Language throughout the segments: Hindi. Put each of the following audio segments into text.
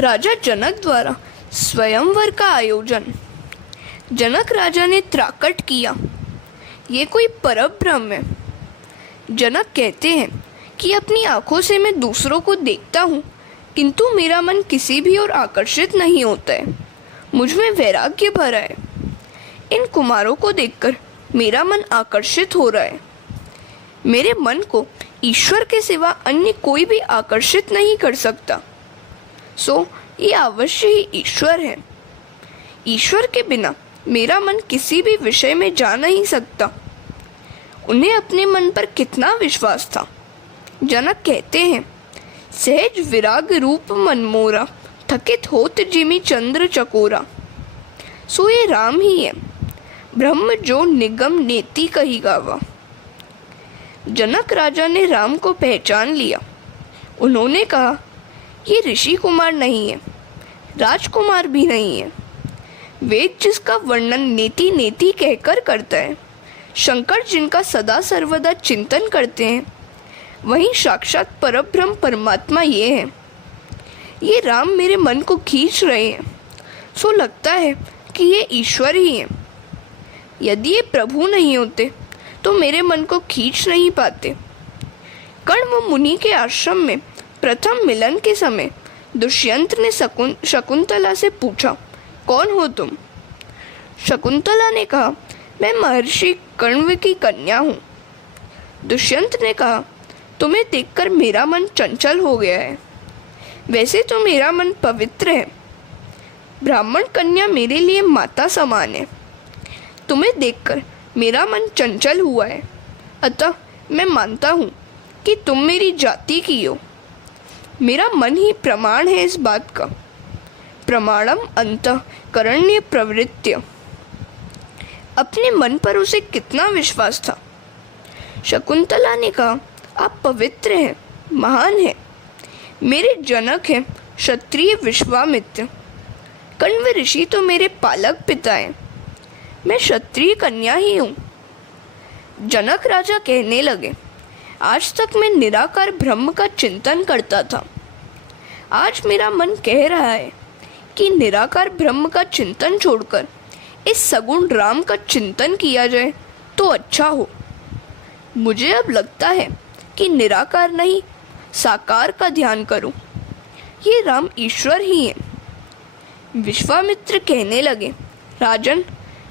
राजा जनक द्वारा स्वयंवर का आयोजन। जनक राजा ने त्राकट किया, ये कोई परब्रह्म है। जनक कहते हैं कि अपनी आंखों से मैं दूसरों को देखता हूँ, किंतु मेरा मन किसी भी ओर आकर्षित नहीं होता है। मुझ में वैराग्य भरा है। इन कुमारों को देखकर मेरा मन आकर्षित हो रहा है। मेरे मन को ईश्वर के सिवा अन्य कोई भी आकर्षित नहीं कर सकता। सो ये अवश्य ही ईश्वर है। ईश्वर के बिना मेरा मन किसी भी विषय में जा नहीं सकता। उन्हें अपने मन पर कितना विश्वास था। जनक कहते हैं, सहज विराग रूप मन मोरा, थकित होत जिमि चंद्र चकोरा। सो ये राम ही है, ब्रह्म जो निगम नेति कही गावा। जनक राजा ने राम को पहचान लिया। उन्होंने कहा, ये ऋषि कुमार नहीं है, राजकुमार भी नहीं है। वेद जिसका वर्णन नेति नेति कहकर करता है, शंकर जिनका सदा सर्वदा चिंतन करते हैं, वहीं साक्षात परब्रह्म परमात्मा ये है। ये राम मेरे मन को खींच रहे हैं। सो लगता है कि ये ईश्वर ही है। यदि ये प्रभु नहीं होते तो मेरे मन को खींच नहीं पाते। कण्व मुनि के आश्रम में प्रथम मिलन के समय दुष्यंत ने शकुंतला से पूछा, कौन हो तुम? शकुंतला ने कहा, मैं महर्षि कण्व की कन्या हूँ। दुष्यंत ने कहा, तुम्हें देखकर मेरा मन चंचल हो गया है। वैसे तो मेरा मन पवित्र है। ब्राह्मण कन्या मेरे लिए माता समान है। तुम्हें देखकर मेरा मन चंचल हुआ है, अतः मैं मानता हूँ कि तुम मेरी जाति की हो। मेरा मन ही प्रमाण है इस बात का। प्रमाणम अंतःकरण्य प्रवृत्ति। अपने मन पर उसे कितना विश्वास था। शकुंतला ने कहा, आप पवित्र हैं, महान हैं। मेरे जनक हैं क्षत्रिय विश्वामित्र। कण्व ऋषि तो मेरे पालक पिता हैं। मैं क्षत्रिय कन्या ही हूँ। जनक राजा कहने लगे, आज तक मैं निराकार ब्रह्म का चिंतन करता था। आज मेरा मन कह रहा है कि निराकार ब्रह्म का चिंतन छोड़कर इस सगुण राम का चिंतन किया जाए तो अच्छा हो। मुझे अब लगता है कि निराकार नहीं, साकार का ध्यान करूं। ये राम ईश्वर ही है। विश्वामित्र कहने लगे, राजन,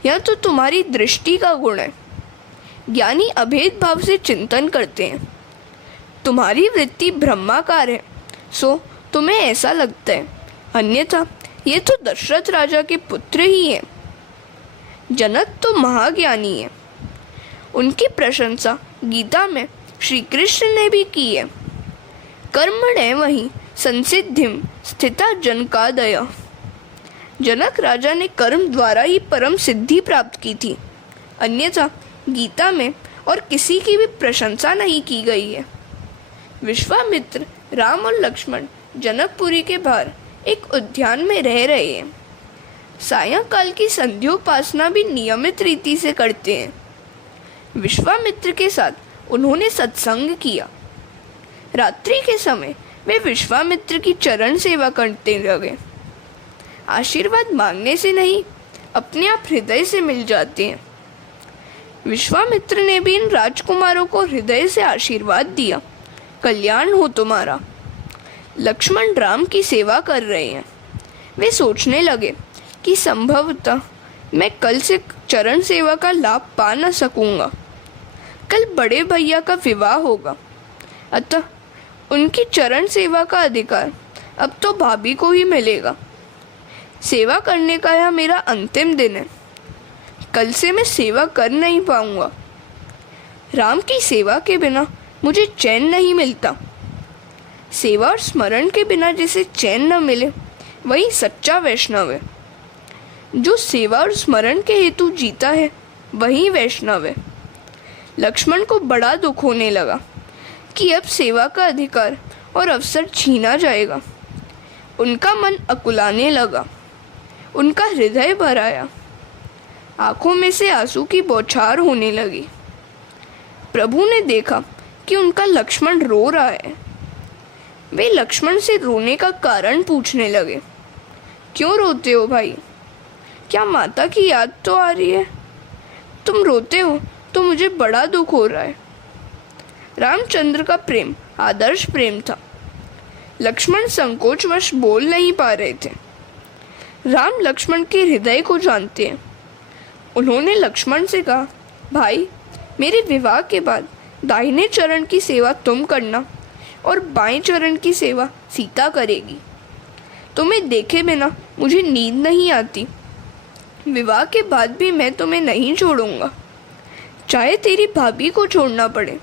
यह तो तुम्हारी दृष्टि का गुण है। ज्ञानी अभेद भाव से चिंतन करते हैं। तुम्हारी वृत्ति ब्रह्माकार है, सो तुम्हें ऐसा लगता है, अन्यथा ये तो दशरथ राजा के पुत्र ही है। जनक तो महाज्ञानी है। उनकी प्रशंसा गीता में श्री कृष्ण ने भी की है। कर्मण्येव वही संसिद्धिम स्थिता जनकादय। जनक राजा ने कर्म द्वारा ही परम सिद्धि प्राप्त की थी, अन्यथा गीता में और किसी की भी प्रशंसा नहीं की गई है। विश्वामित्र, राम और लक्ष्मण जनकपुरी के बाहर एक उद्यान में रह रहे हैं। सायंकाल की संध्योपासना भी नियमित रीति से करते हैं। विश्वामित्र के साथ उन्होंने सत्संग किया। रात्रि के समय वे विश्वामित्र की चरण सेवा करते लगे। आशीर्वाद मांगने से नहीं, अपने आप हृदय से मिल जाते हैं। विश्वामित्र ने भी इन राजकुमारों को हृदय से आशीर्वाद दिया, कल्याण हो तुम्हारा। लक्ष्मण राम की सेवा कर रहे हैं। वे सोचने लगे कि संभवतः मैं कल से चरण सेवा का लाभ पा न सकूंगा। कल बड़े भैया का विवाह होगा, अतः उनकी चरण सेवा का अधिकार अब तो भाभी को ही मिलेगा। सेवा करने का यह मेरा अंतिम दिन है। कल से मैं सेवा कर नहीं पाऊंगा। राम की सेवा के बिना मुझे चैन नहीं मिलता। सेवा और स्मरण के बिना जिसे चैन न मिले, वही सच्चा वैष्णव है। जो सेवा और स्मरण के हेतु जीता है, वही वैष्णव है। लक्ष्मण को बड़ा दुख होने लगा कि अब सेवा का अधिकार और अवसर छीना जाएगा। उनका मन अकुलाने लगा। उनका हृदय भर आया। आंखों में से आंसू की बौछार होने लगी। प्रभु ने देखा कि उनका लक्ष्मण रो रहा है। वे लक्ष्मण से रोने का कारण पूछने लगे। क्यों रोते हो भाई? क्या माता की याद तो आ रही है? तुम रोते हो तो मुझे बड़ा दुख हो रहा है। रामचंद्र का प्रेम आदर्श प्रेम था। लक्ष्मण संकोचवश बोल नहीं पा रहे थे। राम लक्ष्मण के हृदय को जानते हैं। उन्होंने लक्ष्मण से कहा, भाई, मेरे विवाह के बाद दाहिने चरण की सेवा तुम करना और बाएं चरण की सेवा सीता करेगी। तुम्हें देखे बिना मुझे नींद नहीं आती। विवाह के बाद भी मैं तुम्हें नहीं छोड़ूंगा। चाहे तेरी भाभी को छोड़ना पड़े,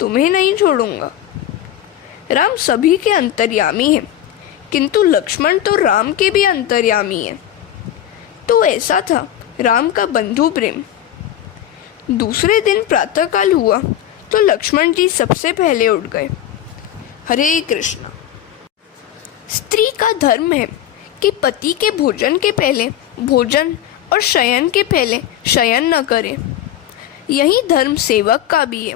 तुम्हें नहीं छोड़ूंगा। राम सभी के अंतर्यामी हैं, किंतु लक्ष्मण तो राम के भी अंतर्यामी हैं। तो ऐसा था राम का बंधु प्रेम। दूसरे दिन प्रातःकाल हुआ तो लक्ष्मण जी सबसे पहले उठ गए। हरे कृष्ण। स्त्री का धर्म है कि पति के भोजन के पहले भोजन और शयन के पहले शयन न करे। यही धर्म सेवक का भी है।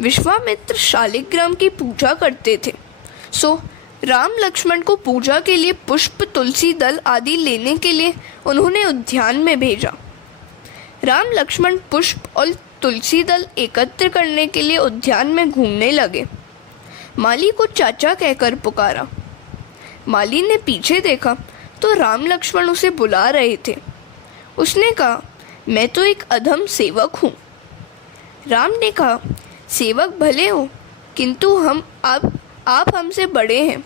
विश्वामित्र शालिग्राम की पूजा करते थे, सो राम लक्ष्मण को पूजा के लिए पुष्प, तुलसी दल आदि लेने के लिए उन्होंने उद्यान में भेजा। राम लक्ष्मण पुष्प और तुलसी दल एकत्र करने के लिए उद्यान में घूमने लगे। माली को चाचा कहकर पुकारा। माली ने पीछे देखा तो राम लक्ष्मण उसे बुला रहे थे। उसने कहा, मैं तो एक अधम सेवक हूँ। राम ने कहा, सेवक भले हो, किंतु आप हमसे बड़े हैं।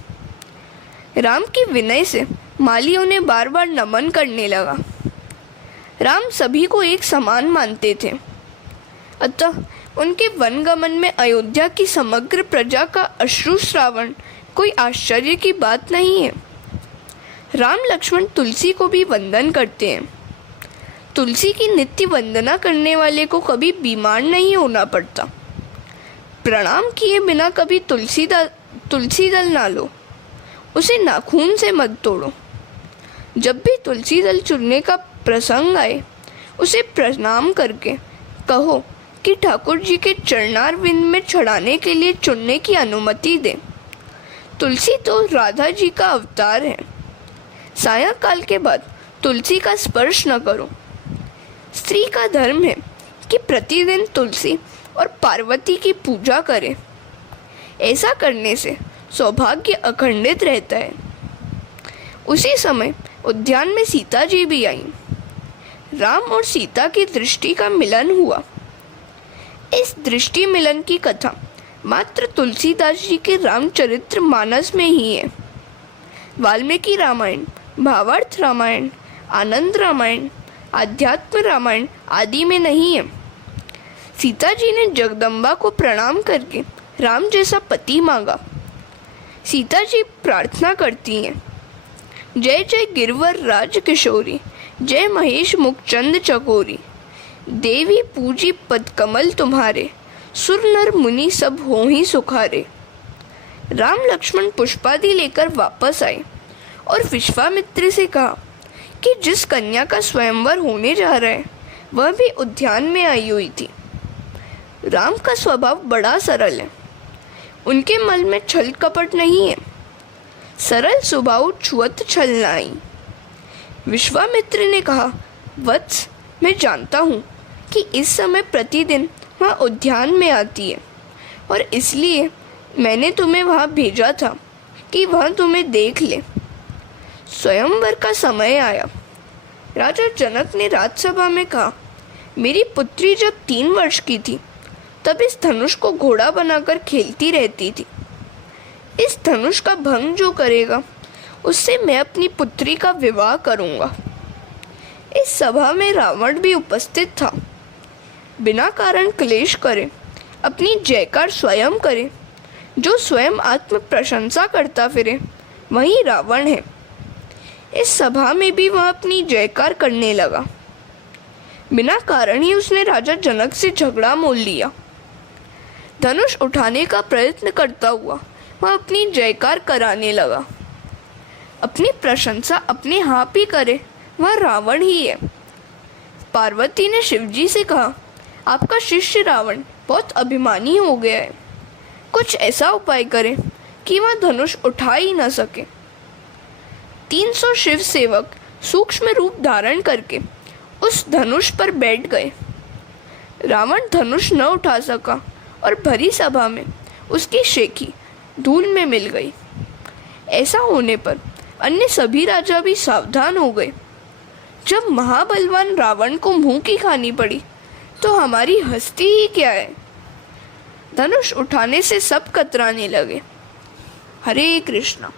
राम की विनय से माली उन्हें बार बार नमन करने लगा। राम सभी को एक समान मानते थे, अतः उनके वनगमन में अयोध्या की समग्र प्रजा का अश्रु श्रावण कोई आश्चर्य की बात नहीं है। राम लक्ष्मण तुलसी को भी वंदन करते हैं। तुलसी की नित्य वंदना करने वाले को कभी बीमार नहीं होना पड़ता। प्रणाम किए बिना कभी तुलसी दल ना लो, उसे नाखून से मत तोड़ो। जब भी तुलसी दल चुनने का प्रसंग आए, उसे प्रणाम करके कहो कि ठाकुर जी के चरणारविंद में चढ़ाने के लिए चुनने की अनुमति दे। तुलसी तो राधा जी का अवतार है। सायंकाल के बाद तुलसी का स्पर्श न करो। स्त्री का धर्म है कि प्रतिदिन तुलसी और पार्वती की पूजा करे। ऐसा करने से सौभाग्य अखंडित रहता है। उसी समय उद्यान में सीता जी भी आई। राम और सीता की दृष्टि का मिलन हुआ। इस दृष्टि मिलन की कथा मात्र तुलसीदास जी के रामचरित्र मानस में ही है। वाल्मीकि रामायण, भावार्थ रामायण, आनंद रामायण, आध्यात्म रामायण आदि में नहीं है। सीता जी ने जगदम्बा को प्रणाम करके राम जैसा पति मांगा। सीता जी प्रार्थना करती हैं, जय जय गिरवर राज किशोरी, जय महेश मुखचंद चकोरी, देवी पूजी पद कमल तुम्हारे, सुर नर मुनि सब हों ही सुखारे। राम लक्ष्मण पुष्पादि लेकर वापस आए और विश्वामित्र से कहा कि जिस कन्या का स्वयंवर होने जा रहा है वह भी उद्यान में आई हुई थी। राम का स्वभाव बड़ा सरल है। उनके मन में छल कपट नहीं है। सरल स्वभाव छुअत छल नाई। विश्वामित्र ने कहा, वत्स, मैं जानता हूँ कि इस समय प्रतिदिन वह उद्यान में आती है और इसलिए मैंने तुम्हें वहाँ भेजा था कि वह तुम्हें देख ले। स्वयंवर का समय आया। राजा जनक ने राजसभा में कहा, मेरी पुत्री जब 3 वर्ष की थी तब इस धनुष को घोड़ा बनाकर खेलती रहती थी। इस धनुष का भंग जो करेगा उससे मैं अपनी पुत्री का विवाह करूंगा। इस सभा में रावण भी उपस्थित था। बिना कारण क्लेश करे, अपनी जयकार स्वयं करे। जो स्वयं आत्म प्रशंसा करता फिरे वही रावण है। इस सभा में भी वह अपनी जयकार करने लगा। बिना कारण ही उसने राजा जनक से झगड़ा मोल लिया। धनुष उठाने का प्रयत्न करता हुआ वह अपनी जयकार कराने लगा। अपनी प्रशंसा अपने आप ही करे वह रावण ही है। पार्वती ने शिवजी से कहा, आपका शिष्य रावण बहुत अभिमानी हो गया है। कुछ ऐसा उपाय करें कि वह धनुष उठा ही न सके। 300 शिव सेवक सूक्ष्म रूप धारण करके उस धनुष पर बैठ गए। रावण धनुष न उठा सका और भरी सभा में उसकी शेखी धूल में मिल गई। ऐसा होने पर अन्य सभी राजा भी सावधान हो गए। जब महाबलवान रावण को मुंह की खानी पड़ी तो हमारी हस्ती ही क्या है। धनुष उठाने से सब कतराने लगे। हरे कृष्णा।